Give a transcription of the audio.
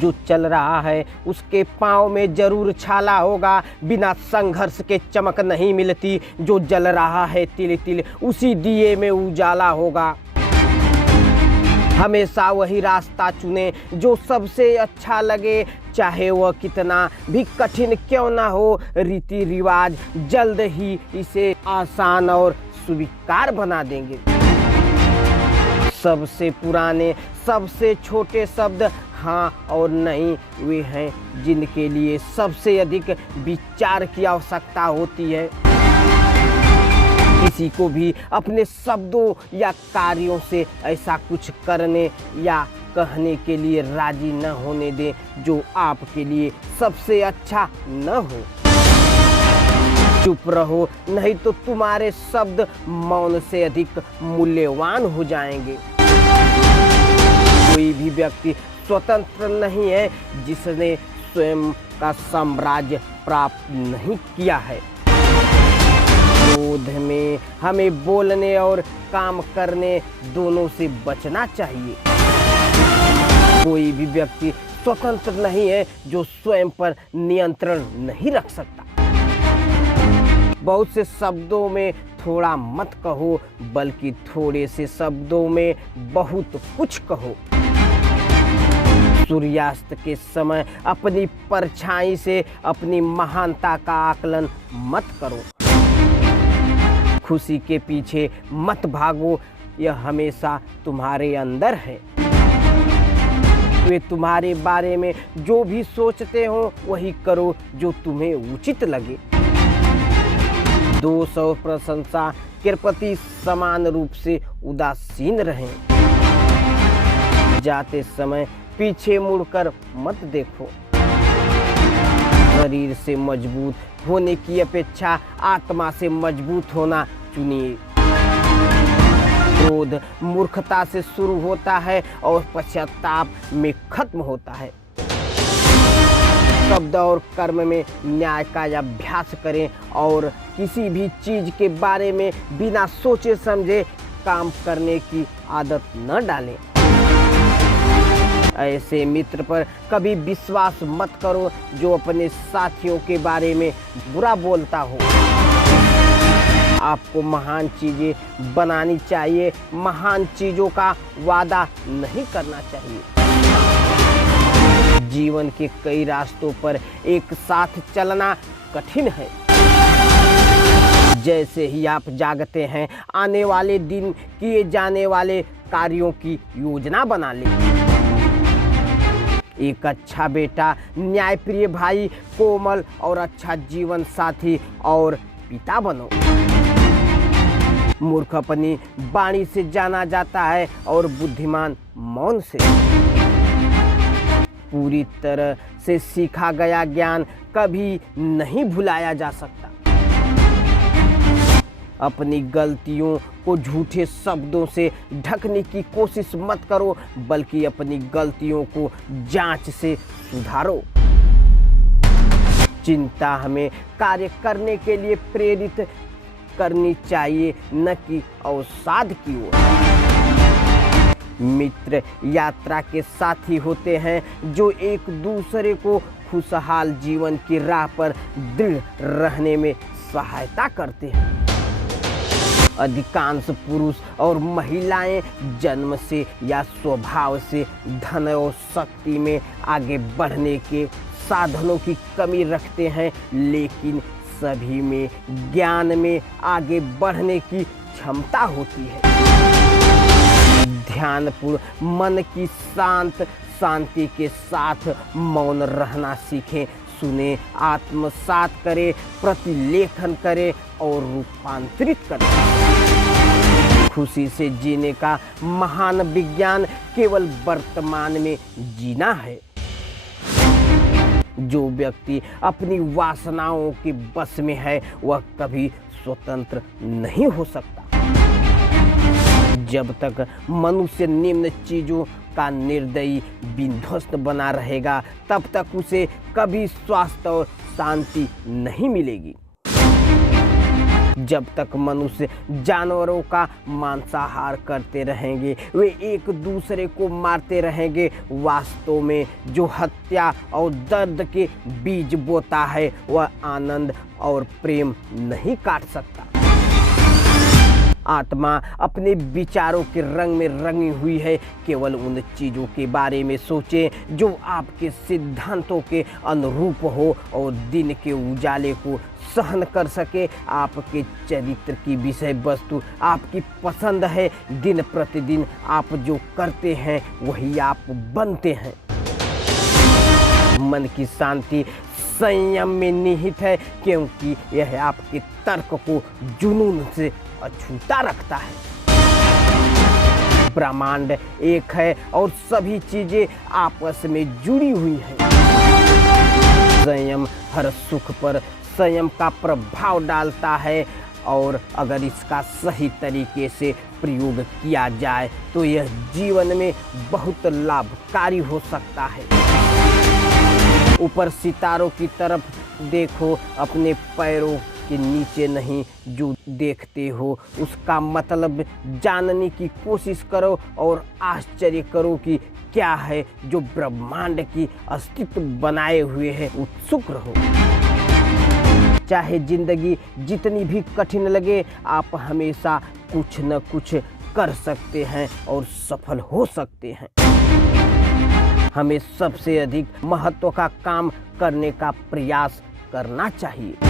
जो चल रहा है उसके पाँव में जरूर छाला होगा, बिना संघर्ष के चमक नहीं मिलती। जो जल रहा है तिल तिल उसी दिए में उजाला होगा। हमेशा वही रास्ता चुने जो सबसे अच्छा लगे, चाहे वह कितना भी कठिन क्यों ना हो। रीति रिवाज जल्द ही इसे आसान और स्वीकार बना देंगे। सबसे पुराने सबसे छोटे शब्द हाँ और नहीं वे हैं जिनके लिए सबसे अधिक विचार की आवश्यकता होती है। किसी को भी अपने शब्दों या कार्यों से ऐसा कुछ करने या कहने के लिए राजी न होने दें जो आपके लिए सबसे अच्छा न हो। चुप रहो, नहीं तो तुम्हारे शब्द मौन से अधिक मूल्यवान हो जाएंगे। कोई भी व्यक्ति स्वतंत्र नहीं है जिसने स्वयं का साम्राज्य प्राप्त नहीं किया है। क्रोध में हमें बोलने और काम करने दोनों से बचना चाहिए। कोई भी व्यक्ति स्वतंत्र नहीं है जो स्वयं पर नियंत्रण नहीं रख सकता। बहुत से शब्दों में थोड़ा मत कहो, बल्कि थोड़े से शब्दों में बहुत कुछ कहो। सूर्यास्त के समय अपनी परछाई से अपनी महानता का आकलन मत करो। खुशी के पीछे मत भागो, यह हमेशा तुम्हारे अंदर है। वे तुम्हारे बारे में जो भी सोचते हो वही करो जो तुम्हें उचित लगे। दोष और प्रशंसा के प्रति समान रूप से उदासीन रहें। जाते समय पीछे मुड़कर मत देखो। शरीर से मजबूत होने की अपेक्षा आत्मा से मजबूत होना चुनिए। क्रोध मूर्खता से शुरू होता है और पश्चाताप में खत्म होता है। शब्द और कर्म में न्याय का अभ्यास करें और किसी भी चीज के बारे में बिना सोचे समझे काम करने की आदत न डालें। ऐसे मित्र पर कभी विश्वास मत करो जो अपने साथियों के बारे में बुरा बोलता हो। आपको महान चीजें बनानी चाहिए, महान चीजों का वादा नहीं करना चाहिए। जीवन के कई रास्तों पर एक साथ चलना कठिन है। जैसे ही आप जागते हैं, आने वाले दिन किए जाने वाले कार्यों की योजना बना लें। एक अच्छा बेटा, न्यायप्रिय भाई, कोमल और अच्छा जीवन साथी और पिता बनो। मूर्ख अपनी वाणी से जाना जाता है और बुद्धिमान मौन से। पूरी तरह से सीखा गया ज्ञान कभी नहीं भुलाया जा सकता। अपनी गलतियों को झूठे शब्दों से ढकने की कोशिश मत करो, बल्कि अपनी गलतियों को जांच से सुधारो। चिंता हमें कार्य करने के लिए प्रेरित करनी चाहिए, न कि अवसाद की ओर। मित्र यात्रा के साथी होते हैं जो एक दूसरे को खुशहाल जीवन की राह पर दृढ़ रहने में सहायता करते हैं। अधिकांश पुरुष और महिलाएं जन्म से या स्वभाव से धन और शक्ति में आगे बढ़ने के साधनों की कमी रखते हैं, लेकिन सभी में ज्ञान में आगे बढ़ने की क्षमता होती है। ध्यानपूर्ण मन की शांति के साथ मौन रहना सीखें। सुने, आत्मसात करें, प्रतिलेखन करें और रूपांतरित करें। खुशी से जीने का महान विज्ञान केवल वर्तमान में जीना है। जो व्यक्ति अपनी वासनाओं के बस में है वह कभी स्वतंत्र नहीं हो सकता। जब तक मनुष्य निम्न चीजों का निर्दयी विध्वस्त बना रहेगा, तब तक उसे कभी स्वास्थ्य और शांति नहीं मिलेगी। जब तक मनुष्य जानवरों का मांसाहार करते रहेंगे, वे एक दूसरे को मारते रहेंगे, वास्तव में जो हत्या और दर्द के बीज बोता है वह आनंद और प्रेम नहीं काट सकता। आत्मा अपने विचारों के रंग में रंगी हुई है। केवल उन चीज़ों के बारे में सोचें जो आपके सिद्धांतों के अनुरूप हो और दिन के उजाले को सहन कर सके। आपके चरित्र की विषय वस्तु आपकी पसंद है। दिन प्रतिदिन आप जो करते हैं वही आप बनते हैं। मन की शांति संयम में निहित है, क्योंकि यह आपके तर्क को जुनून से अछूता रखता है। ब्रह्मांड एक है और सभी चीजें आपस में जुड़ी हुई हैं। संयम हर सुख पर संयम का प्रभाव डालता है और अगर इसका सही तरीके से प्रयोग किया जाए तो यह जीवन में बहुत लाभकारी हो सकता है। ऊपर सितारों की तरफ देखो, अपने पैरों के नीचे नहीं। जो देखते हो उसका मतलब जानने की कोशिश करो और आश्चर्य करो कि क्या है जो ब्रह्मांड की अस्तित्व बनाए हुए है। उत्सुक रहो। चाहे जिंदगी जितनी भी कठिन लगे, आप हमेशा कुछ न कुछ कर सकते हैं और सफल हो सकते हैं। हमें सबसे अधिक महत्व का काम करने का प्रयास करना चाहिए।